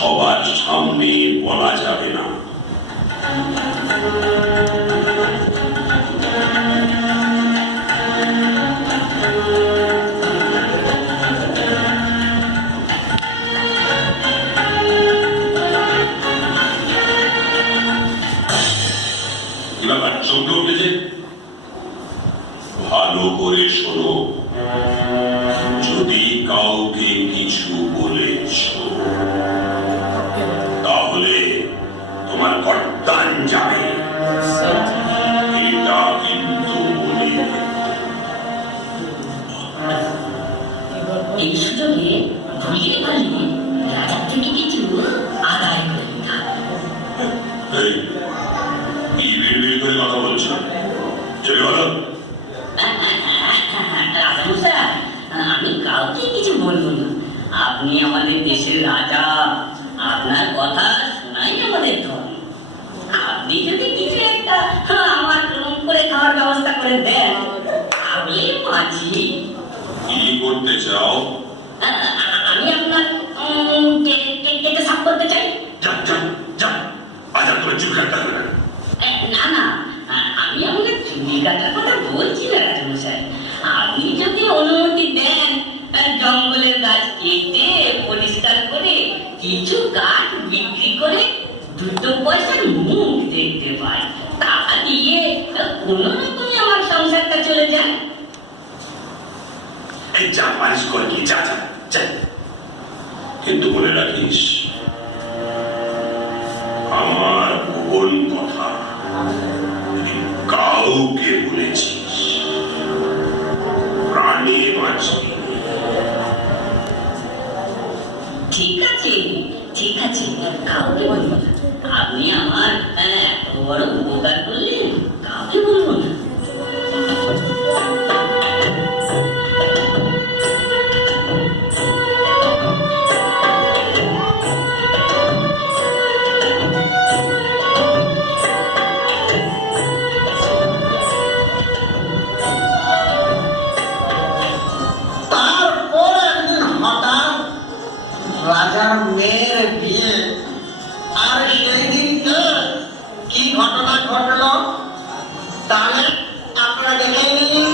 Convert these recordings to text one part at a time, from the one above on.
সবার সামনে বলা যাবে না। এবার চমকে উঠেছে, ভালো করে শোনো। যদি কাউকে কিছু বলেছ তাহলে তোমার গর্দান যাবে, এটা কিন্তু বলে। এই সুযোগে ভুলিয়ে পালিয়ে রাজার থেকে কিছু আদায় করে নিতে হবে। কি বিড়বিড় করে কথা বলছো? চলে বলো। আমি কাউকে কিছু বলবো না। আপনি আমাদের দেশের রাজা, আপনার কথা শোনাই আমাদের ধর্ম। আপনি যদি কিছু একটা আমার করে খাওয়ার ব্যবস্থা করে দেন, আমি মাঝি। কি করতে চাও? আমি আপনার কেটে সাফ করতে চাই। বাজার করে চুল কাটতে হবে না না, আমি আপনার চুল কাটার কথা বলছি না রাজমশাই। আপনি যদি অনুমতি দেন, জঙ্গলের গাছ কেটে পরিষ্কার করে কিছু কাঠ বিক্রি করে দুটো পয়সার মুখ দেখতে পাই, টাকা দিয়ে কোনো রকমই আমার সংসারটা চলে যায়। এই যা পালিশ করে কি, যা যা যা। কিন্তু মনে রাখিস, আমার গোপন কথা যদি কাউকে বলেছিস, প্রাণে বাঁচবি। ঠিক আছে ঠিক আছে, কাউকে বলবো না। আপনি আমার এত বড় উপকার করলেন, কাউকে বলবো না। রাজার মেয়ের বিয়ে, আর সেই দিনকে কি ঘটনা ঘটলো তাহলে আপনারা দেখে নিন।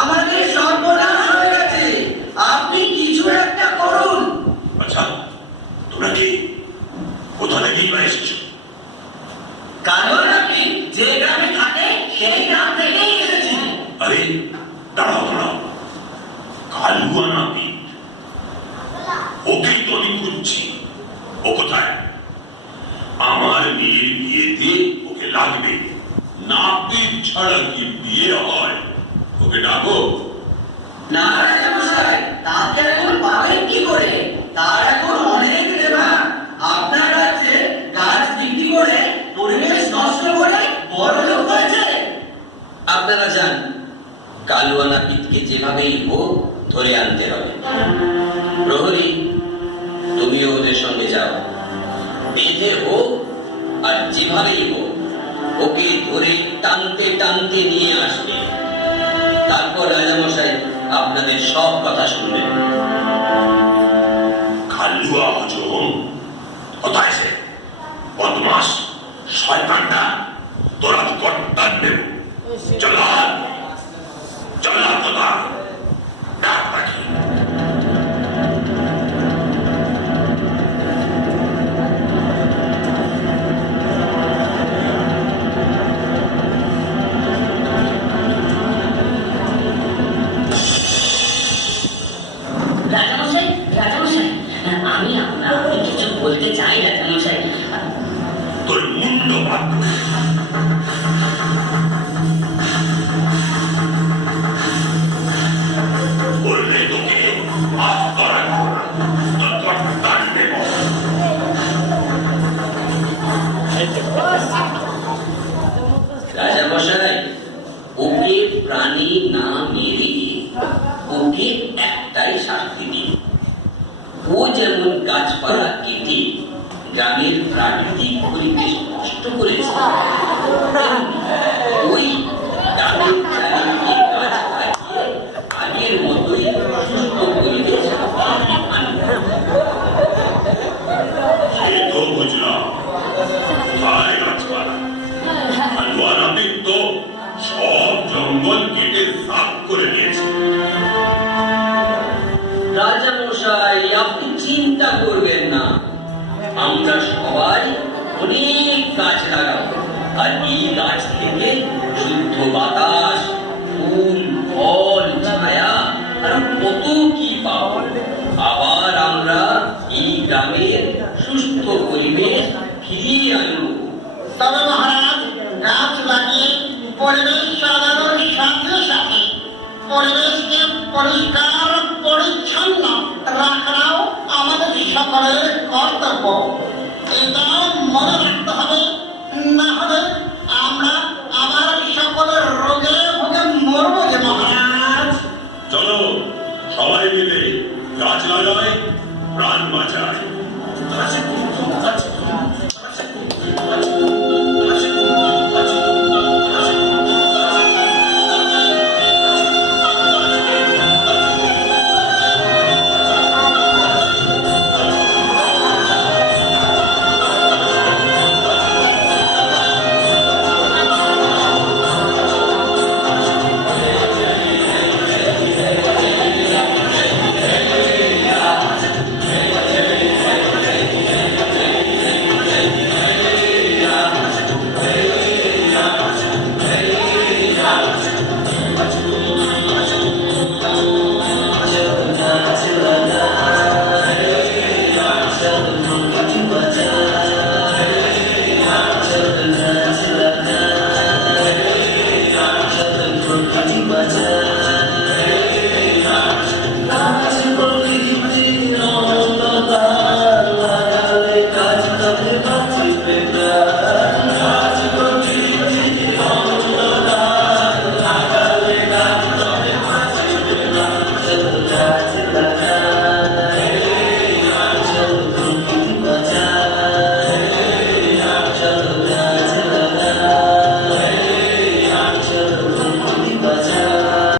আমাদের সর্বনাশ হয়ে গেছে, আপনি কিছু একটা করুন। আচ্ছা, তোমরা কি কোথা থেকেই বা এসেছো? কারণ আপনি যে গ্রামে থাকে সেই গ্রাম থেকেই এসেছি। আরে দাঁড়াও দাঁড়াও, কালুয়া নাপিত, ওকেই তো আমি খুঁজছি। ও কোথায়? আমার মেয়ের বিয়েতে ওকে লাগবে। নাপিত ছাড়া কি বিয়ে হয়? ওকে ডাকো। না রাজামশাই, তাকে এখন পাবেন কি করে? তার এখন অনেক লেবার। আপনার কাছে গাছ বিক্রি করে পরিবেশ নষ্ট করে বড় লোক হয়েছে। আপনারা যান, কালুয়া নাপিতকে যেভাবেই হোক ধরে আনতে হবে। প্রহরী, তুমিও ওদের সঙ্গে যাও। বেঁধে হোক আর যেভাবেই হোক ওকে ধরে টানতে টানতে নিয়ে আসবে। তারপর রাজামশাই আপনাদের সব কথা শুনবেন। কালুয়া হজম কোথায়? সে বদমাস শয়তানটা, তোরা গর্দান দেব। চলা চলা কথা ডাক পাখি। রাজামশাই রাজামশাই, আমি আপনাকে কিছু বলতে চাই রাজামশাই। তোর মুন্ড বাদ। বললে তোকে আস্ত রাখবো না, তোর গর্দান দেব। রাজামশাই, ওকে প্রাণী না মেরে ওকে একটাই শাস্তি দিন। ও যেমন গাছপালা কেটে গ্রামের প্রাকৃতিক পরিবেশ নষ্ট করেছে, তেমনি ওই গ্রামের চারিদিকে গাছ লাগিয়ে আগের মতোই সুস্থ পরিবেশ ফিরিয়ে আনবে। সে তো বুঝলাম, কোথায় গাছপালা? কালুয়া নাপিত তো সব জঙ্গল কেটে সাফ করে দিয়েছে। রাজা মশাই, আপনি চিন্তা করবেন না, আমরা সবাই অনেক গাছ লাগাবো, আর এই গাছ থেকে শুদ্ধ বাতাস, ফুল, ফল, ছায়া আর কত কি পাবো। আবার আমরা এই গ্রামের সুস্থ পরিবেশ ফিরিয়ে আনবো। তবে মহারাজ, গাছ লাগিয়ে পরিবেশ সাজানোর সাথে সাথে পরিবেশকে পরিষ্কার পরিচ্ছন্ন রাখাও আমাদের সকলের কর্তব্য। এটা মনে রাখতে হবে, না হলে আমরা আবার সকলের রোগে ভোগে মরবো যে মহারাজ। চলো সবাই মিলে গাছ লাগাই, প্রাণ বাঁচায়।